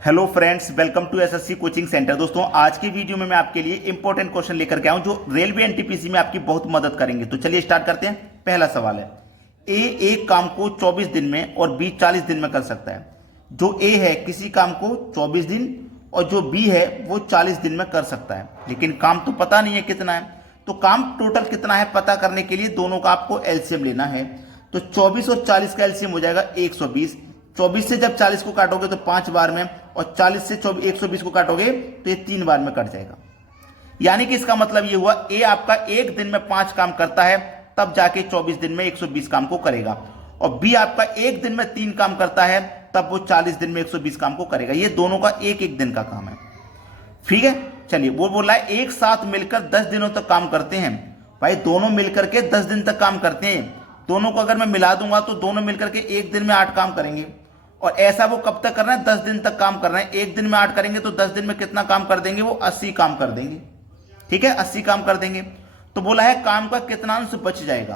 Hello friends, welcome to SSC coaching centre. दोस्तों, आज की वीडियो में मैं आपके लिए इंपॉर्टेंट क्वेश्चन लेकर के आया हूं जो रेलवे एनटीपीसी में आपकी बहुत मदद करेंगे। तो चलिए स्टार्ट करते हैं। पहला सवाल है, ए एक काम को 24 दिन में और बी 40 दिन में कर सकता है। जो ए है किसी काम को 24 दिन और जो बी है वो 40 दिन में कर सकता है, लेकिन काम तो पता नहीं है कितना है। तो काम टोटल कितना है पता करने के लिए दोनों का आपको एलसीएम लेना है। तो 24 और 40 का एलसीएम हो जाएगा 120। 24 से जब 40 को काटोगे तो 5 बार में, और 40 से 120 को काटोगे तो ये 3 बार में कट जाएगा। यानी कि इसका मतलब ये हुआ ए आपका एक दिन में 5 काम करता है, तब जाके 24 दिन में 120 काम को करेगा। और बी आपका एक दिन में 3 काम करता है, तब वो 40 दिन में 120 काम को करेगा। ये दोनों का एक एक दिन का काम है। ठीक है, चलिए। वो बोल रहा है एक साथ मिलकर 10 दिनों तक काम करते हैं। भाई दोनों मिलकर के 10 दिन तक काम करते हैं। दोनों को अगर मैं मिला दूंगा तो दोनों मिलकर के एक दिन में 8 काम करेंगे। और ऐसा वो कब तक करना है? 10 दिन तक काम करना है। एक दिन में 8 करेंगे तो 10 दिन में कितना काम कर देंगे? वो 80 काम कर देंगे। ठीक है, 80 काम कर देंगे। तो बोला है काम का कितना अंश बच जाएगा,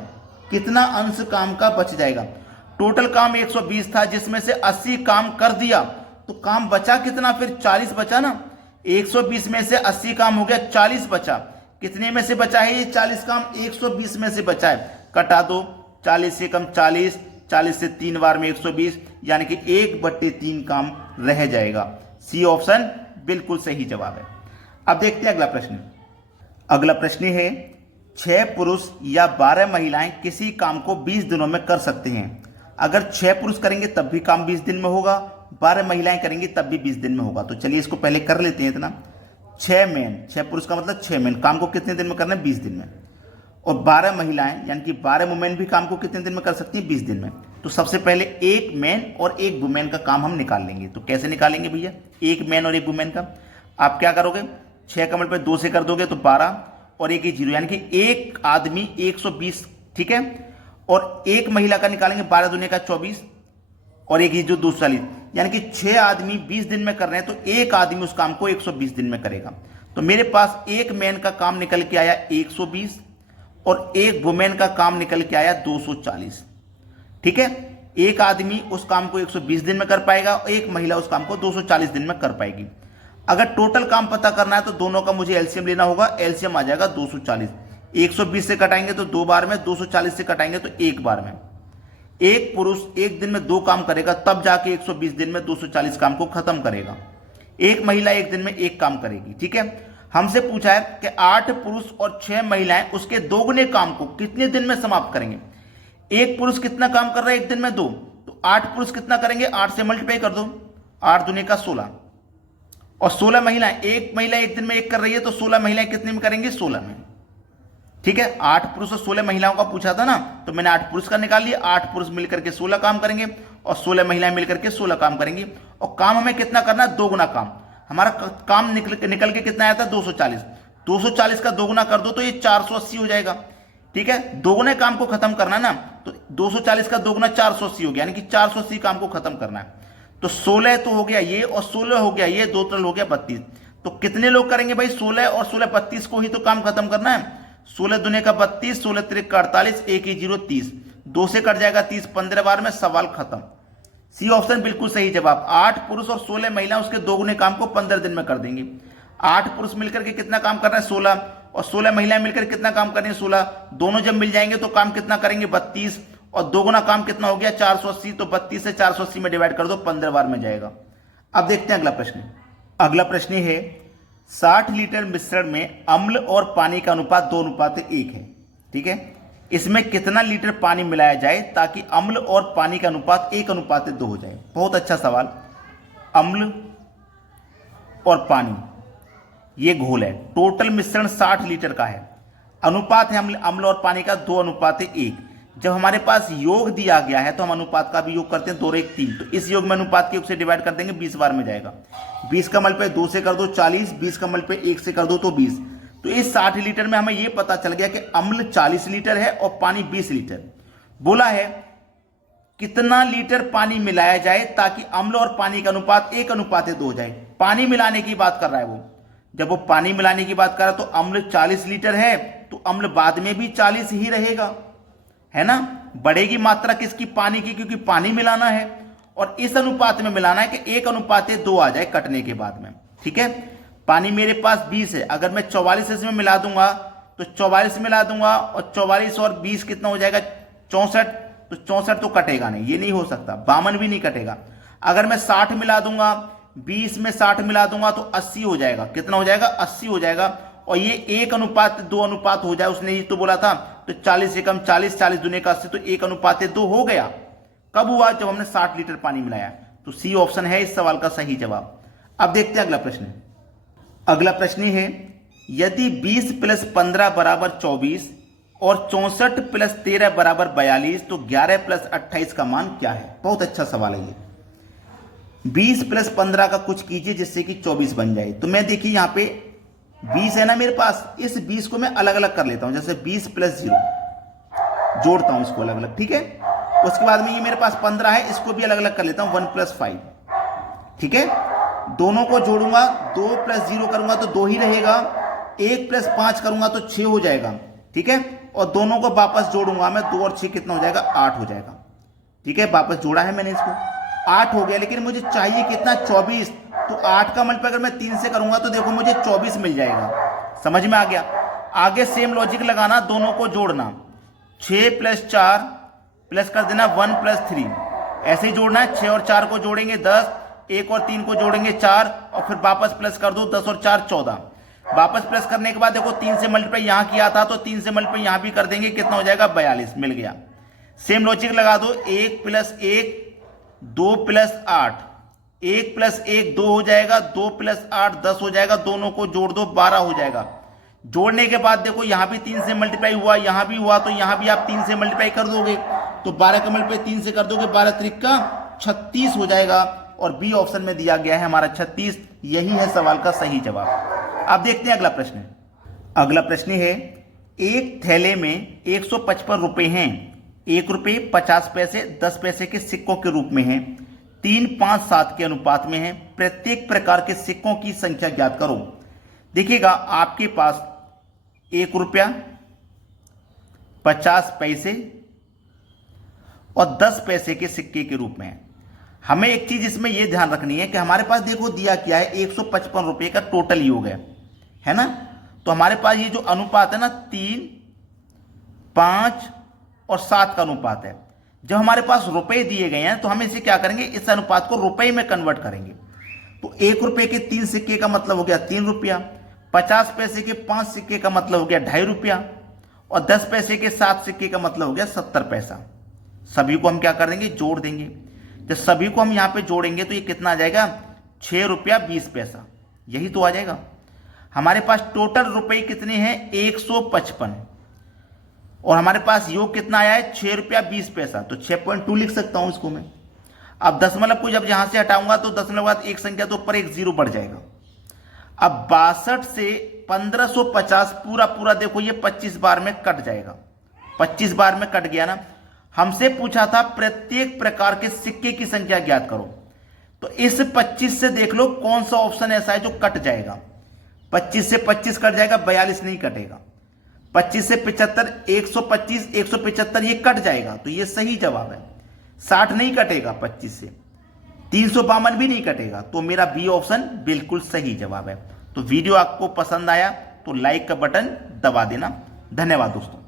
कितना अंश काम का बच जाएगा। टोटल काम 120 था, जिसमें से 80 काम कर दिया, तो काम बचा कितना? फिर 40 बचा ना। 120 में से 80 काम हो गया, 40 बचा। कितने में से बचा है ये 40 काम? 120 में से बचा है। कटा दो, 40 से कम 40, 40 से 3 बार में 120, यानी कि 1/3 काम रह जाएगा। सी ऑप्शन बिल्कुल सही जवाब है। अब देखते हैं अगला प्रश्न। अगला प्रश्न है, 6 पुरुष या 12 महिलाएं किसी काम को 20 दिनों में कर सकते हैं। अगर 6 पुरुष करेंगे तब भी काम 20 दिन में होगा, 12 महिलाएं करेंगी तब भी 20 दिन में होगा। तो चलिए इसको पहले कर लेते हैं। इतना 6 मैन, 6 पुरुष का मतलब 6 मैन काम को कितने दिन में करना है? 20 दिन में। और 12 महिलाएं यानी कि 12 वुमेन भी काम को कितने दिन में कर सकती हैं? 20 दिन में। तो सबसे पहले एक मैन और एक वुमेन का काम हम निकाल लेंगे। तो कैसे निकालेंगे भैया? एक मैन और एक वुमेन का आप क्या करोगे? 6 का मल्टीप्लाई 2 से कर दोगे तो 12 और एक ही 0, यानी कि एक आदमी 120। ठीक है, और एक महिला का निकालेंगे 12 दूनी का 24 और एक ही जो 240, यानी कि 6 आदमी 20 दिन में कर रहे हैं, तो एक आदमी उस काम को 120 दिन में करेगा। तो मेरे पास एक मैन का काम निकल के आया 120 और एक वुमेन का काम निकल के आया 240। ठीक है, एक आदमी उस काम को 120 दिन में कर पाएगा और एक महिला उस काम को 240 दिन में कर पाएगी। अगर टोटल काम पता करना है तो दोनों का मुझे एलसीएम लेना होगा। एलसीएम आ जाएगा 240। 120 से कटाएंगे तो 2 बार में, 240 से कटाएंगे तो 1 बार में। एक पुरुष एक दिन में 2 काम करेगा, तब जाके 120 दिन में 240 काम को खत्म करेगा। एक महिला एक दिन में 1 काम करेगी। ठीक है, हमसे पूछा है कि 8 पुरुष और 6 महिलाएं उसके दोगुने काम को कितने दिन में समाप्त करेंगे। एक पुरुष कितना काम कर रहा है एक दिन में? 2। तो 8 पुरुष कितना करेंगे? 8 से मल्टीप्लाई कर दो, 8 दूनी का 16 और 16 महिलाएं। एक महिला एक दिन में 1 कर रही है, तो 16 महिलाएं कितने में करेंगी? 16 में। ठीक है, 8 पुरुष और 16 महिलाओं का पूछा था ना, तो मैंने 8 पुरुष का निकाल लिया। 8 पुरुष मिलकर के 16 काम करेंगे और 16 महिलाएं मिलकर के 16 काम करेंगी। और काम हमें कितना करना है? दोगुना काम। हमारा काम निकल के कितना आया था? 240। 240 का दोगुना कर दो तो ये 480 हो जाएगा। ठीक है, दोगुने काम को खत्म करना है ना, तो 240 का दोगुना 480 हो गया, यानी कि 480 काम को खत्म करना है। तो 16 तो हो गया ये और 16 हो गया ये, 2 टोटल हो गया 32। तो कितने लोग करेंगे भाई? 16 और 16, 32 को ही तो काम खत्म करना है। 16 दूने का 32, 16 त्रिक का 48, 1 ही 0 30, 2 से कट जाएगा 30, 15 बार में सवाल खत्म। सी ऑप्शन बिल्कुल सही जवाब। 8 पुरुष और 16 महिला उसके दोगुने काम को 15 दिन में कर देंगे। 8 पुरुष मिलकर के कितना काम कर रहे हैं? 16, और 16 महिलाएं मिलकर कितना काम कर रही हैं? 16। दोनों जब मिल जाएंगे तो काम कितना करेंगे? 32, और दोगुना काम कितना हो गया? 480। तो 32 से 480 में डिवाइड कर दो, 15 बार में जाएगा। अब देखते हैं अगला प्रश्न। अगला प्रश्न है, 60 लीटर मिश्रण में अम्ल और पानी का अनुपात 2:1 है। ठीक है, इसमें कितना लीटर पानी मिलाया जाए ताकि अम्ल और पानी का अनुपात 1:2 हो जाए? बहुत अच्छा सवाल। अम्ल और पानी ये घोल है, टोटल मिश्रण 60 लीटर का है, अनुपात है अम्ल और पानी का 2:1। जब हमारे पास योग दिया गया है तो हम अनुपात का भी योग करते हैं, 2 और 1 3। तो इस योग में अनुपात के योग से डिवाइड कर देंगे, 20 बार में जाएगा। 20 का मल्टीप्लाई 2 से कर दो 40, 20 का मल्टीप्लाई 1 से कर दो तो 20। तो इस 60 लीटर में हमें यह पता चल गया कि अम्ल 40 लीटर है और पानी 20 लीटर। बोला है कितना लीटर पानी मिलाया जाए ताकि अम्ल और पानी का अनुपात 1:2 हो जाए। पानी मिलाने की बात कर रहा है वो। जब वो पानी मिलाने की बात कर रहा है तो अम्ल 40 लीटर है, तो अम्ल बाद में भी 40 ही रहेगा, है ना। बढ़ेगी मात्रा किसकी? पानी की, क्योंकि पानी मिलाना है। और इस अनुपात में मिलाना है कि 1:2 आ जाए कटने के बाद में। ठीक है, पानी मेरे पास 20 है, अगर मैं 44 इसमें मिला दूंगा तो 44 मिला दूंगा और 44 और 20 कितना हो जाएगा 64, तो 64 तो कटेगा नहीं, ये नहीं हो सकता। 52 भी नहीं कटेगा। अगर मैं 60 मिला दूंगा, 20 में 60 मिला दूंगा तो 80 हो जाएगा। कितना हो जाएगा 80 हो जाएगा। और ये 1:2 अनुपात हो जाए, उसने ही तो बोला था। तो 40 से कम 40, 40 दूने का 80, तो 1:2 हो गया। कब हुआ, जब हमने 60 लीटर पानी मिलाया। तो सी ऑप्शन है इस सवाल का सही जवाब। अब देखते हैं अगला प्रश्न। अगला प्रश्न है, यदि 20 + 15 = 24 और 64 + 13 = 42 तो 11 + 28 का मान क्या है। बहुत अच्छा सवाल है ये। 20 + 15 का कुछ कीजिए जिससे कि 24 बन जाए। तो मैं देखिए यहां पे 20 है ना मेरे पास, इस 20 को मैं अलग अलग कर लेता हूं, जैसे 20 + 0 जोड़ता हूं इसको अलग अलग। ठीक है, उसके बाद में ये मेरे पास 15 है, इसको भी अलग अलग कर लेता हूं 1 + 5। ठीक है, दोनों को जोड़ूंगा, 2 + 0 करूंगा तो 2 ही रहेगा, 1 + 5 करूंगा तो 6 हो जाएगा। ठीक है, और दोनों को वापस जोड़ूंगा मैं, 2 और 6 कितना हो जाएगा 8 हो जाएगा। ठीक है, वापस जोड़ा है मैंने इसको, 8 हो गया। लेकिन मुझे चाहिए कितना 24, तो 8 का मल्टीप्लाई अगर मैं 3 से करूंगा तो देखो मुझे 24 मिल जाएगा। समझ में आ गया। आगे सेम लॉजिक लगाना, दोनों को जोड़ना, 6 + 4 प्लस कर देना 1 + 3, ऐसे ही जोड़ना है। 6 और 4 को जोड़ेंगे 10, 1 और 3 को जोड़ेंगे 4, और फिर वापस प्लस कर दो, 10 और 4 14। वापस प्लस करने के बाद देखो 3 से मल्टीप्लाई यहां किया था तो 3 से मल्टीप्लाई यहां भी कर देंगे, कितना हो जाएगा 42 मिल गया। सेम लॉजिक लगा दो, 1 + 1 2 + 8, 1 + 1 2 हो जाएगा, 2 + 8 10 हो जाएगा, दोनों को जोड़ दो 12 हो जाएगा। जोड़ने के बाद देखो यहां भी 3 से मल्टीप्लाई हुआ, यहां भी हुआ, तो यहां भी आप 3 से मल्टीप्लाई कर दोगे, तो 12 का मल्टीप्लाई 3 से कर दोगे, 12 त्रिक का 36 हो जाएगा। और बी ऑप्शन में दिया गया है हमारा 36, यही है सवाल का सही जवाब। अब देखते हैं अगला प्रश्न। अगला प्रश्न है, एक थैले में 155 रुपए हैं, 1 रुपये 50 पैसे 10 पैसे के सिक्कों के रूप में हैं, 3, 5, 7 के अनुपात में हैं। प्रत्येक प्रकार के सिक्कों की संख्या ज्ञात करो। देखिएगा आपके पास 1 रुपया 50 पैसे और 10 पैसे के सिक्के के रूप में है। हमें एक चीज इसमें यह ध्यान रखनी है कि हमारे पास देखो दिया क्या है 155 रुपये का टोटल योग है ना। तो हमारे पास ये जो अनुपात है ना 3, 5 और 7 का अनुपात है। जब हमारे पास रुपए दिए गए हैं तो हम इसे क्या करेंगे, इस अनुपात को रुपए में कन्वर्ट करेंगे। तो 1 रुपये के 3 सिक्के का मतलब हो गया 3 रुपया, 50 पैसे के 5 सिक्के का मतलब हो गया 2.5 रुपया, और 10 पैसे के 7 सिक्के का मतलब हो गया 70 पैसा। सभी को हम क्या कर देंगे, जोड़ देंगे। जब सभी को हम यहां पे जोड़ेंगे तो ये कितना आ जाएगा 6 रुपया 20 पैसा, यही तो आ जाएगा। हमारे पास टोटल रुपए कितने हैं 155, और हमारे पास योग कितना आया है 6 रुपया 20 पैसा, तो 6.2 लिख सकता हूं इसको मैं। अब दशमलव को जब यहां से हटाऊंगा तो दशमलव बाद एक संख्या तो ऊपर एक जीरो बढ़ जाएगा। अब 62 से 1550 पूरा पूरा देखो ये 25 बार में कट जाएगा, 25 बार में कट गया ना। हमसे पूछा था प्रत्येक प्रकार के सिक्के की संख्या ज्ञात करो, तो इस 25 से देख लो कौन सा ऑप्शन ऐसा है जो कट जाएगा। 25 से 25 कट जाएगा, 42 नहीं कटेगा। 25 से 75, 125, 175 ये कट जाएगा, तो ये सही जवाब है। 60 नहीं कटेगा 25 से, 352 भी नहीं कटेगा, तो मेरा बी ऑप्शन बिल्कुल सही जवाब है। तो वीडियो आपको पसंद आया तो लाइक का बटन दबा देना। धन्यवाद दोस्तों।